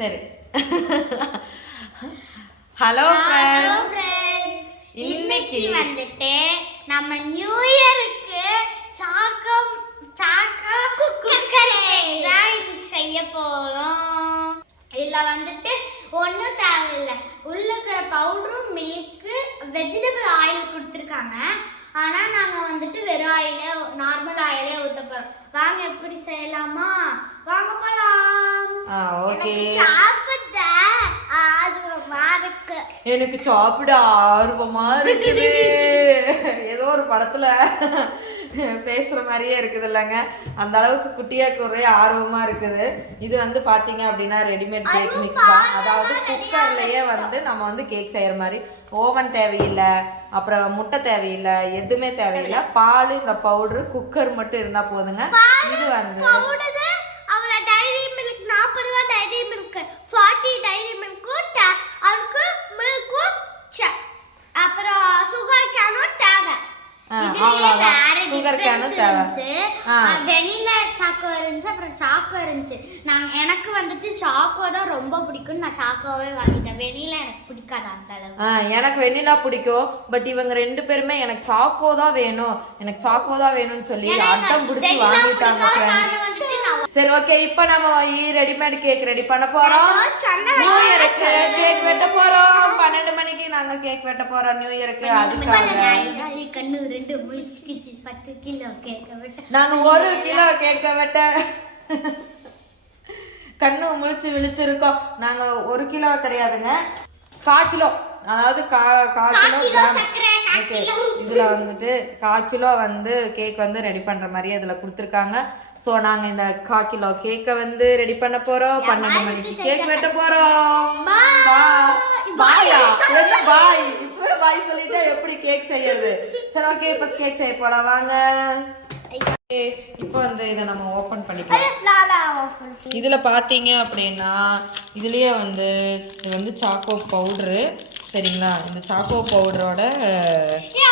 சரி. ஹலோ. இன்னைக்கு வந்துட்டு நம்ம நியூ இயருக்கு சாக்கம் சாக்கா குக்கர் கேக் தான் இன்னைக்கு செய்ய போறோம். இதுல வந்துட்டு ஒன்றும் தேவையில்லை. உள்ள இருக்கிற பவுடரும் மில்க்கு வெஜிடபிள் ஆயில் கொடுத்துருக்காங்க. ஆனா நாங்க வந்துட்டு வெறும் ஆயிலே நார்மல் ஆயிலே ஊத்த போறோம். வாங்க எப்படி செய்யலாமா? வாங்க போலாம். ஆ ஓகே. எனக்கு சாப்பிட ஆர்வமா இருக்குது. ஏதோ ஒரு படத்துல பேசுற மாதிரியே இருக்குது இல்லைங்க. அந்த அளவுக்கு குட்டியாக்கு ஒரே ஆர்வமா இருக்குது. இது வந்து பாத்தீங்க அப்படின்னா ரெடிமேட் கேக் மிக்ஸ் தான். அதாவது குக்கர்லயே வந்து நம்ம வந்து கேக் செய்யற மாதிரி. ஓவன் தேவையில்லை. அப்புறம் முட்டை தேவையில்லை. எதுவுமே தேவையில்லை. பால் இந்த பவுடரு குக்கர் மட்டும் இருந்தா போதுங்க. இது வந்து ஃபார்ட்டி டைரி மில்க்கும் அதுக்கு மில்க்கும் அப்புறம் சுகர் கேனும் தேவை. difference cane-உம் தேவை. வெனிலா சாக்கோ இருந்துச்சு அப்புறம் சாக்கோ இருந்துச்சு. நான் எனக்கு வந்துட்டு சாக்கோ தான் ரொம்ப பிடிக்கும் நான் சாக்கோவே வாங்கிட்டேன். வெனிலா எனக்கு பிடிக்காது அந்த அளவு எனக்கு வெண்ணிலா பிடிக்கும். பட் இவங்க ரெண்டு பேருமே எனக்கு சாக்கோ தான் வேணும். எனக்கு சாக்கோ தான் வேணும்னு சொல்லி அட்டம் பிடிச்சி வெனிலா வாங்கிட்டாங்க சரி ஓகே இப்போ நம்ம ரெடிமேட் கேக் ரெடி பண்ண போறோம். நியூ இயருக்கு கேக் வெட்ட போறோம். பன்னெண்டு மணிக்கு நாங்க கேக் வெட்ட போறோம் நியூ இயருக்கு அதுக்காக கண்ணு ரெண்டு முழிச்சுக்கிச்சு பத்து கிலோ கேட்க விட்டு. நாங்க ஒரு கிலோ கேக்க வெட்ட. கண்ணு முழிச்சு விழிச்சிருக்கோம். நாங்க ஒரு கிலோ கிடையாதுங்க. கா கிலோ. அதாவது கா கா கிலோ ஓகே. இதுல வந்துட்டு கா கிலோ வந்து கேக் வந்து ரெடி பண்ற மாதிரி அதுல கொடுத்துருக்காங்க. ஸோ நாங்க இந்த கா கிலோ கேக்கை வந்து ரெடி பண்ண போறோம். பன்னெண்டு மணிக்கு கேக் வெட்ட போறோம். பாயா என்ன பாய் இப்போ பாய் சொல்லிட்டா எப்படி கேக் செய்யறது? சரி ஓகே இப்போ கேக் செய்ய போலாம். வாங்க. இப்போ வந்து இதை நம்ம ஓபன் பண்ணிக்கலாம். இதுல பாத்தீங்க அப்படின்னா இதுலயே வந்து இது வந்து சாக்கோ பவுடரு சரிங்களா? இந்த சாக்கோ பவுடரோட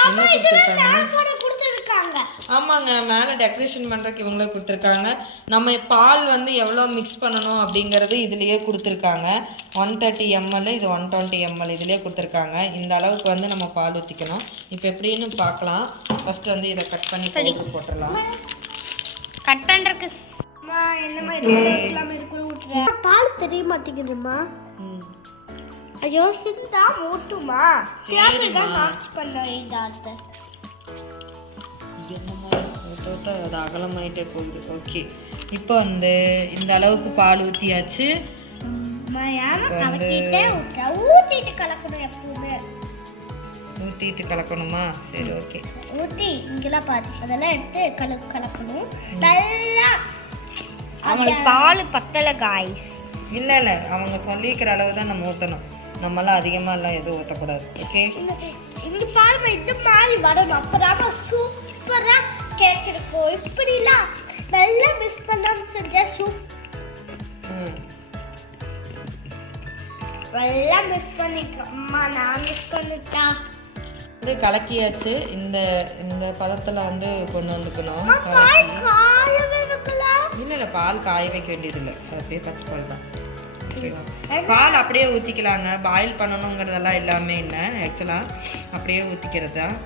என்ன கொடுத்துருக்காங்க? கூட கொடுத்துருக்காங்க. ஆமாங்க மேலே டெக்கரேஷன் பண்ணுறதுக்கு இவங்களே கொடுத்துருக்காங்க. நம்ம பால் வந்து எவ்வளோ மிக்ஸ் பண்ணணும் அப்படிங்கிறது இதுலேயே கொடுத்துருக்காங்க. ஒன் தேர்ட்டி எம்எல் இது ஒன் டுவெண்ட்டி எம்எல் இதுலேயே கொடுத்துருக்காங்க. இந்த அளவுக்கு வந்து நம்ம பால் ஊற்றிக்கணும் இப்போ எப்படின்னு பார்க்கலாம். ஃபர்ஸ்ட் வந்து இதை கட் பண்ணி பவுடர் போட்டுடலாம். கட் இருக்கிற பால் தெரிய மாட்டேங்குதுமா ம். ஐயோ சித்தா மூட்டுமா சரிம்மா. மாஸ்ட் பண்ண இதாத்த இது என்னமோ ஊற்ற அது அகலமாயிட்டே போகுது. ஓகே இப்போ வந்து இந்த அளவுக்கு பால் ஊற்றியாச்சு ஊத்திட்டு கலக்கணும் எப்பவுமே. ஊற்றிட்டு கலக்கணுமா? சரி ஓகே ஊத்தி இங்கெல்லாம் பாரு. அதெல்லாம் எடுத்து கல கலக்கணும். நல்லா அவங்களுக்கு பால் பத்தல காய்ஸ் இல்லை இல்லை. அவங்க சொல்லிக்கிற அளவு தான் நம்ம ஊற்றணும் நம்மளாம் அதிகமாக எல்லாம் எதுவும் ஊற்றக்கூடாது ஓகே இங்க பாருங்க இந்த மாதிரி வரணும் அப்பதான் சூப்பரா கேக் இருக்கும் இப்படிலாம் நல்லா மிஸ் பண்ணாம செஞ்சா சூப் நல்லா மிஸ் பண்ணிட்டோம் அம்மா நான் மிஸ் பண்ணிட்டா. இது கலக்கியாச்சு. இந்த இந்த பதத்தில் வந்து கொண்டு வந்துக்கணும். இல்லை இல்லை பால் காய வைக்க வேண்டியதில்லை. அப்படியே பச்சை பால் தான்? பால் அப்படியே ஊற்றிக்கலாங்க பாயில் பண்ணணுங்கிறதெல்லாம் எல்லாமே இல்லை. ஆக்சுவலாக அப்படியே ஊற்றிக்கிறது தான்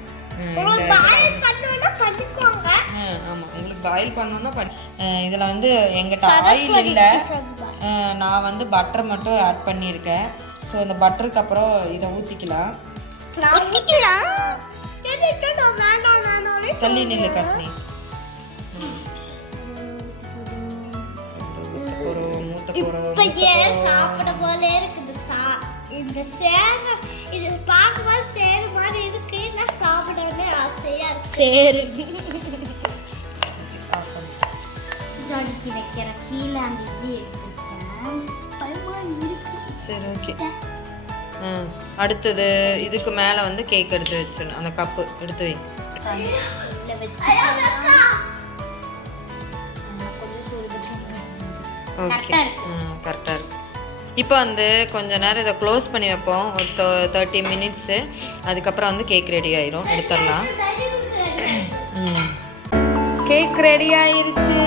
ஆமாம் உங்களுக்கு பாயில் பண்ணணும்னா பண்ணி இதில் வந்து எங்கிட்ட ஆயில் இல்லை. நான் வந்து பட்டர் மட்டும் ஆட் பண்ணியிருக்கேன். ஸோ இந்த பட்டருக்கு அப்புறம் இதை ஊற்றிக்கலாம் தள்ளி நில்லு கஸ்னி போகிறோம் மூத்த போகிறோம் இப்ப ஏன் சாப்பிட போல இருக்குது சா. இந்த சேர இது பார்க்கும்போது சேரு மாதிரி இருக்கு. நான் சாப்பிடவே ஆசையா இருக்கு. சரி. ஜடிக்கு வைக்கிற கீழே அந்த இது சரி ஓகே அடுத்தது இதுக்கு மேலே வந்து கேக் எடுத்து வச்சிடணும். அந்த கப்பு எடுத்து வை. வச்சு ஓகே கரெக்டாக இருக்கு. இப்போ வந்து கொஞ்ச நேரம் இதை க்ளோஸ் பண்ணி வைப்போம். ஒரு தேர்ட்டி மினிட்ஸு அதுக்கப்புறம் வந்து கேக் ரெடி ஆயிரும். எடுத்துடலாம். கேக் ரெடி ஆயிருச்சு.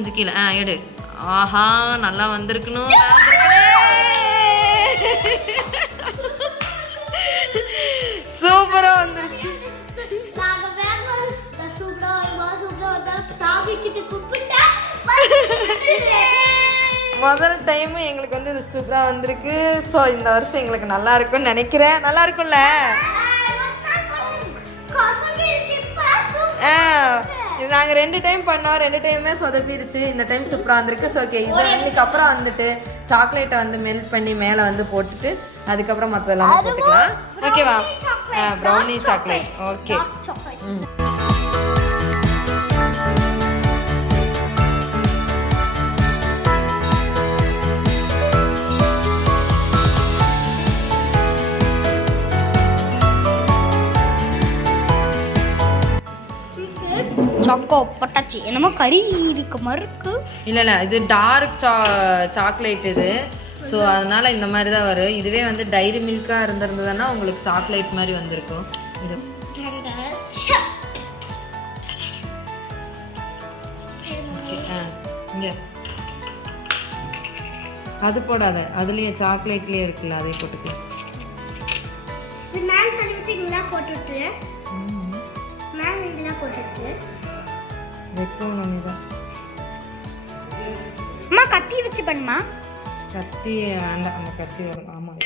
கொஞ்சம் கீழே. ஆ எடு. ஆஹா நல்லா வந்திருக்கணும். சூப்பரா வந்துருச்சு. முதல் டைம் எங்களுக்கு வந்து இது சூப்பரா வந்திருக்கு. ஸோ இந்த வருஷம் எங்களுக்கு நல்லா இருக்கும்னு நினைக்கிறேன். நல்லா இருக்கும்ல? ஆ நாங்கள் ரெண்டு டைம் பண்ணோம் ரெண்டு டைமே சொதப்பிடுச்சு. இந்த டைம் சூப்பராக வந்திருக்கு. ஸோ ஓகே இது இதுக்கப்புறம் வந்துட்டு சாக்லேட்டை வந்து மெல்ட் பண்ணி மேலே வந்து போட்டுட்டு அதுக்கப்புறம் மற்ற எல்லாமே போட்டுக்கலாம். ஓகேவா ப்ரௌனி சாக்லேட் ஓகே ம். சாக்கோ பட்டாச்சு என்னமோ கறி இருக்க மாதிரி இருக்கு இல்லை இல்லை இது டார்க் சா சாக்லேட் இது. ஸோ அதனால இந்த மாதிரி தான் வரும். இதுவே வந்து டைரி மில்காக இருந்திருந்ததுன்னா உங்களுக்கு சாக்லேட் மாதிரி வந்திருக்கும். இது. இங்கே. அது போடாத. அதுலேயே சாக்லேட்லேயே இருக்குல்ல அதே போட்டுக்கலாம் இங்கெல்லாம் போட்டுட்டு மேல் இங்கெல்லாம் போட்டுட்டு ஒன்று தான் அம்மா கத்தி வச்சு பண்ணுமா கத்தி வேண்டாம் அந்த கத்தி வரும். ஆமாம்.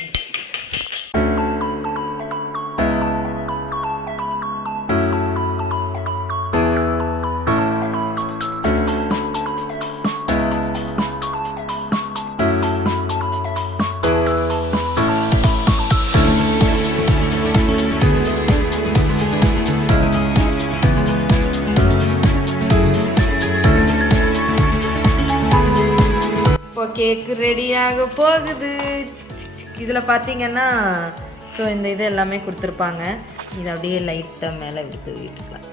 கேக்கு ரெடியாக போகுது. இதில் பார்த்தீங்கன்னா ஸோ இந்த இது எல்லாமே கொடுத்துருப்பாங்க. இது அப்படியே லைட்டாக மேலே விட்டு வீட்டுக்கலாம்.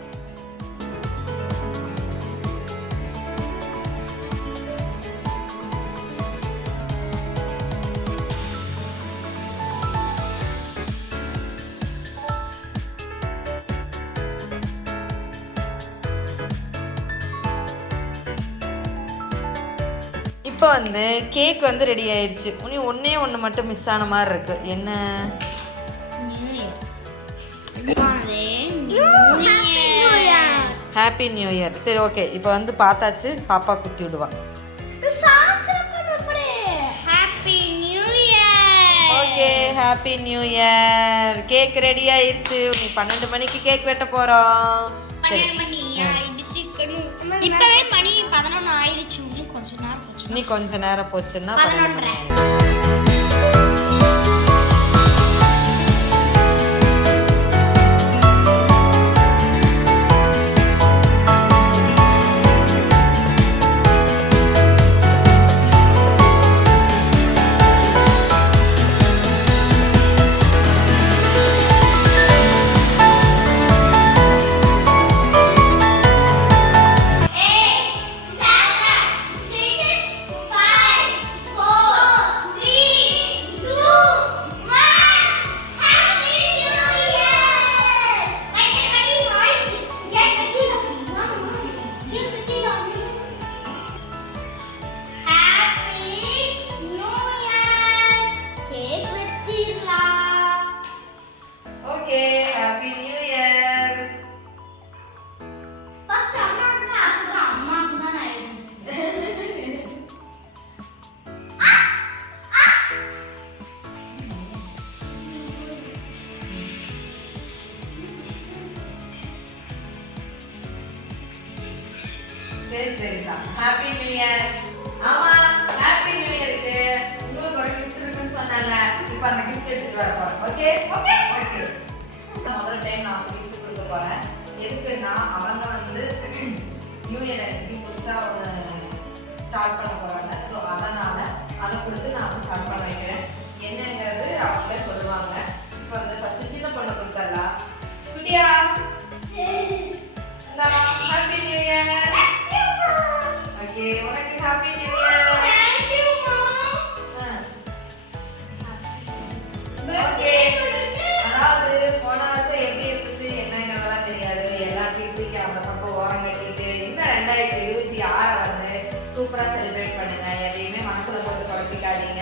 இப்போ வந்து கேக் வந்து ரெடி ஆயிடுச்சு இனி ஒன்றே ஒன்று மட்டும் மிஸ் ஆன மாதிரி இருக்கு. என்ன? ஹாப்பி நியூ இயர் சரி ஓகே இப்போ வந்து பார்த்தாச்சு. பாப்பா குத்தி விடுவா. Happy new year okay happy new year cake ready ஆயிருச்சு. நீ பன்னெண்டு மணிக்கு கேக் வெட்ட போகிறோம் சரி. இப்பவே மணி பதினொன்று ஆயிடுச்சு இன்னும் கொஞ்ச நேரம் போச்சுன்னா குட்டியா ஹாப்பி நியூ இயர் ஓகே உனக்கு ஹாப்பி நியூ இயர் ஓகே அதாவது போன வருஷம் எப்படி இருந்துச்சு என்னங்கிறதெல்லாம் தெரியாது. எல்லாத்தையும் தூக்கி அந்த பக்கம் ஓரம் கட்டிட்டு இன்னும் ரெண்டாயிரத்தி இருபத்தி ஆறு வந்து செலிப்ரேட் பண்ணுங்க. எதையுமே மனசுல போட்டு குழப்பிக்காதீங்க.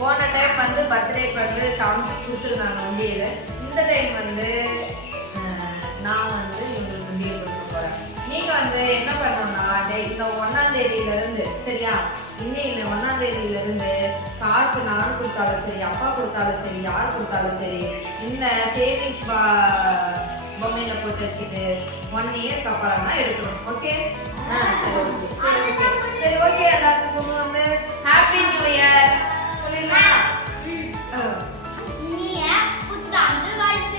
போன டைம் வந்து பர்த்டேக்கு வந்து காமிச்சு கொடுத்துருந்தாங்க முடியல இந்த டைம் வந்து நான் வந்து இவங்களுக்கு முடிய கொடுக்க போகிறேன் நீங்கள் வந்து என்ன பண்ணணும்னா இந்த ஒன்றாந்தேதியிலேருந்து சரியா? இன்னைக்கு ஒன்றாந்தேதியிலேருந்து காசு நான் கொடுத்தாலும் சரி அப்பா கொடுத்தாலும் சரி யார் கொடுத்தாலும் சரி இந்த சேவிங்ஸ் பா பொம்மையில் போட்டு வச்சுட்டு ஒன் இயர்க்கு அப்புறம் தான் எடுக்கணும். ஓகே ஆ சரி ஓகே சரி ஓகே எல்லாத்துக்கும் வந்து ஹாப்பி நியூ இயர் เลยค่ะ เออ 이니의 꽃도 안 들어있 어.